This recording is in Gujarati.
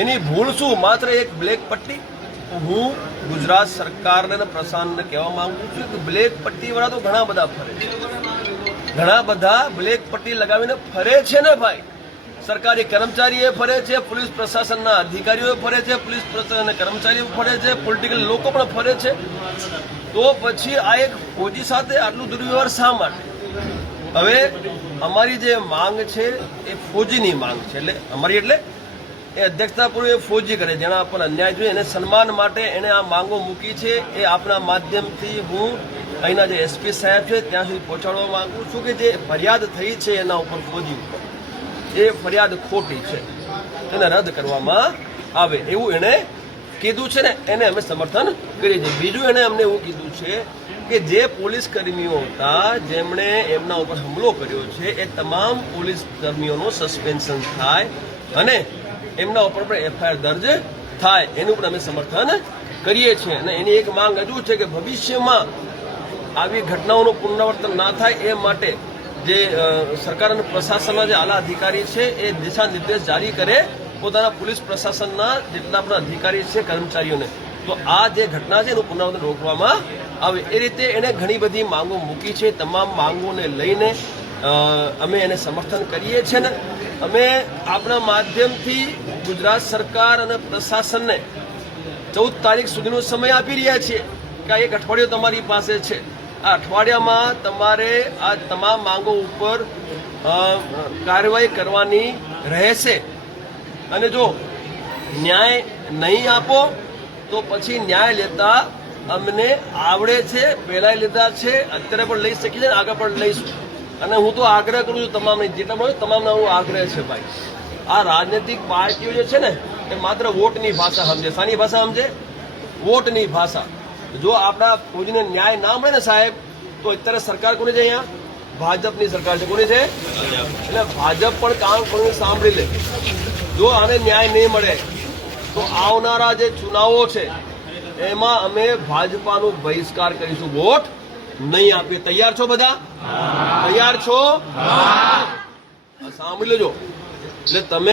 એની ભૂલ શું? માત્ર એક બ્લેક પટ્ટી. હું ગુજરાત સરકારને અને પ્રશાસનને કહેવા માંગુ છું કે બ્લેક પટ્ટીવાળા તો ઘણા બધા ફરે છે, ઘણા બધા બ્લેક પટ્ટી લગાવીને ફરે છે ને ભાઈ. સરકારી કર્મચારીઓ ફરે છે, પોલીસ પ્રશાસનના અધિકારીઓ ફરે છે, પોલીસ પ્રશાસનના કર્મચારીઓ ફરે છે, પોલિટિકલ લોકો પણ ફરે છે. તો પછી આ એક ફોજી સાથે આટલું દુર્વ્યવહાર શા માટે? હવે અમારી જે માંગ છે એ ફોજીની માંગ છે. એટલે અમારી એટલે એ અધ્યક્ષતાપૂર્વક ફોજી કરે, જેના પર અન્યાય જોઈએ એને સન્માન માટે એને આ માંગો મૂકી છે. એ આપણા માધ્યમથી હું અહીંના જે એસપી સાહેબ છે ત્યાં સુધી પહોંચાડવા માંગુ છું કે જે ફરિયાદ થઈ છે એના ઉપર ફોજી ઉપર એ ફરિયાદ ખોટી છે, એને રદ કરવામાં આવે એવું એને કીધું છે ને એને અમે સમર્થન કરીએ છીએ. બીજું એને અમને એવું કીધું છે કે જે પોલીસ કર્મીઓ હતા જેમણે એમના ઉપર હુમલો કર્યો છે એ તમામ પોલીસ કર્મીઓનું સસ્પેન્શન થાય અને એમના ઉપર પણ એફઆઈઆર દર્જ થાય એનું પણ અમે સમર્થન કરીએ છીએ. અને એની એક માંગ હજુ છે કે ભવિષ્યમાં આવી ઘટનાઓનું પુનરાવર્તન ના થાય એ માટે જે સરકાર અને પ્રશાસનના જે આલા અધિકારી છે એ દિશા નિર્દેશ જારી કરે પોતાના પોલીસ પ્રશાસનના જેટલા પણ અધિકારી છે કર્મચારીઓને, તો આ જે ઘટના છે એનું પુનરાવર્તન રોકવામાં આવે. એ રીતે એને ઘણી બધી માંગો મૂકી છે. તમામ માંગોને લઈને અમે એને સમર્થન કરીએ છીએ ને અમે આપણા માધ્યમથી ગુજરાત સરકાર અને પ્રશાસનને 14 તારીખ સુધીનો સમય આપી રહ્યા છીએ કે આ એક અઠવાડિયું તમારી પાસે છે. આ અઠવાડિયામાં તમારે આ તમામ માંગો ઉપર કાર્યવાહી કરવાની રહેશે. અને જો ન્યાય નહીં આપો તો પછી ન્યાય લેતા અમને આવડે છે, પહેલાં લીધા છે, અત્યારે પણ લઈ શકીએ છીએ, આગળ પણ લઈશું. અને હું તો આગ્રહ કરું છું તમામને, જેટલા મળે તમામને હું આગ્રહ છે ભાઈ, આ રાજનૈતિક પાર્ટીઓ જે છે ને એ માત્ર વોટની ભાષા સમજે. શાની ભાષા સમજે? વોટની ભાષા. જો આપણા ફોજીને ન્યાય ના મળે ને સાહેબ તો અત્યારે સરકાર કોની છે? અહીંયા ભાજપની સરકાર છે. કોની છે? એટલે ભાજપ પણ કામ કરીને સાંભળી લે. જો આને ન્યાય નહીં મળે તો આવનારા જે ચુનાવો છે એમાં અમે ભાજપાનું બહિષ્કાર કરીશું, વોટ નહીં આપીએ. તૈયાર છો બધા? તૈયાર છો? સાંભળી લેજો. એટલે તમે